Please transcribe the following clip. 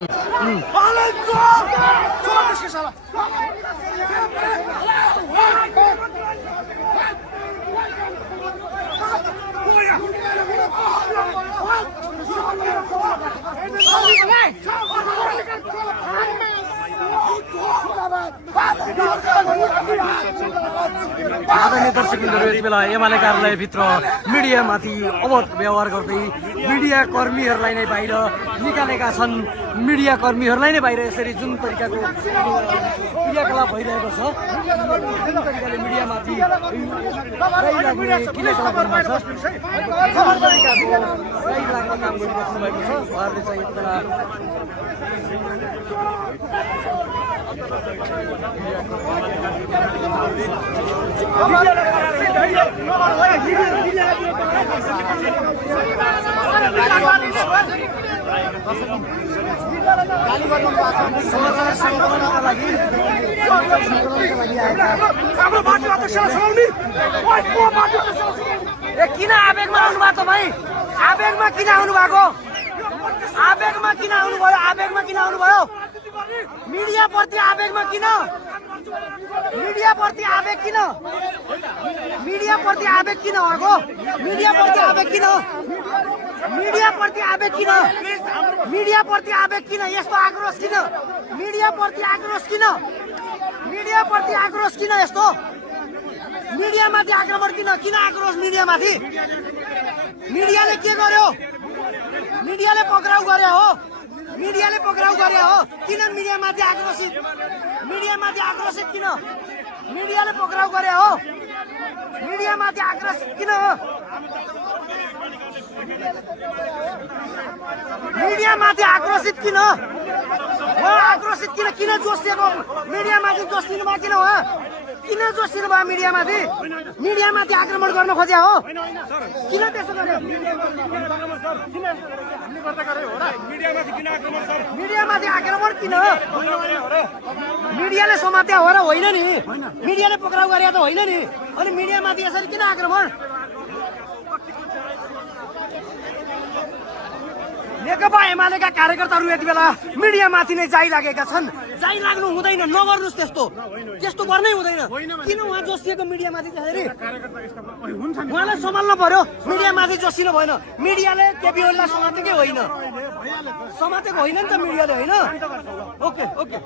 आदरणीय दर्शकवृन्द, यति बेला एमाले कार्यालयभित्र मिडियामाथि अवध व्यवहार गर्दै मिडिया कर्मीहरूलाई नै बाहिर निकालेका छन्। मिडिया कर्मीहरूलाई नै बाहिर यसरी जुन तरिकाको क्रियाकलाप भइरहेको छ, जुन तरिकाले मिडियामाथि क्रियाकलाप गर्नुभएको छ, जुन तरिकाको सही लाग्ने काम गरिराख्नु भएको छ, उहाँहरूले चाहिँ यति बेला समाचार सङ्कलनका लागि किन आवेगमा आउनुभयो तपाईँ? आवेगमा किन आउनुभएको? आवेगमा किन आउनुभयो? आवेगमा किन आउनुभयो? मिडियाप्रति आवेगमा किन? मिडियाप्रति आवेग किन? मिडियाप्रति आवेग किन उहाँको? मिडियाप्रति आवेग किन? मिडियाप्रति आवेग किन? मिडियाप्रति आवेग किन? यस्तो आक्रोश किन? मिडियाप्रति आक्रोश किन? मिडियाप्रति आक्रोश किन? यस्तो मिडियामाथि आक्रमण किन? किन आक्रोश मिडियामाथि? मिडियाले के गर्यो? मिडियाले पक्राउ गरे हो? मिडियाले पक्राउ गरे हो? किन मिडियामाथि आक्रोशित? मिडियामाथि आक्रोशित किन? मिडियाले पक्राउ गरे हो? मिडियामाथि आक्रोशित किन हो? मिडियामाथि आक्रोशित किन? आक्रोशित किन? किन जोसिएको? मिडियामाथि जोसिनु भयो किन? हो किन जोसिनु भयो? मिडियामाथि मिडियामाथि आक्रमण गर्न खोजे हो? किन त्यसो गर्यो? मिडियामाथि आक्रमण किन? मिडियाले समात्या हो र होइन नि? मिडियाले पक्राउ गरे त होइन नि? अनि मिडियामाथि यसरी किन आक्रमण? नेकपा एमालेका कार्यकर्ताहरू यति बेला मिडियामाथि नै जाइ लागेका छन्। जाइ लाग्नु हुँदैन, नगर्नुहोस् त्यस्तो। त्यस्तो गर्नै हुँदैन। किन उहाँ जोसिएको मिडियामाथि त्यसरी? उहाँलाई सम्हाल्नु पर्यो। मिडियामाथि जोसिनु भएन। मिडियाले केपी ओलीलाई समातेकै होइन, समातेको होइन नि त मिडियाले, होइन? Okay okay.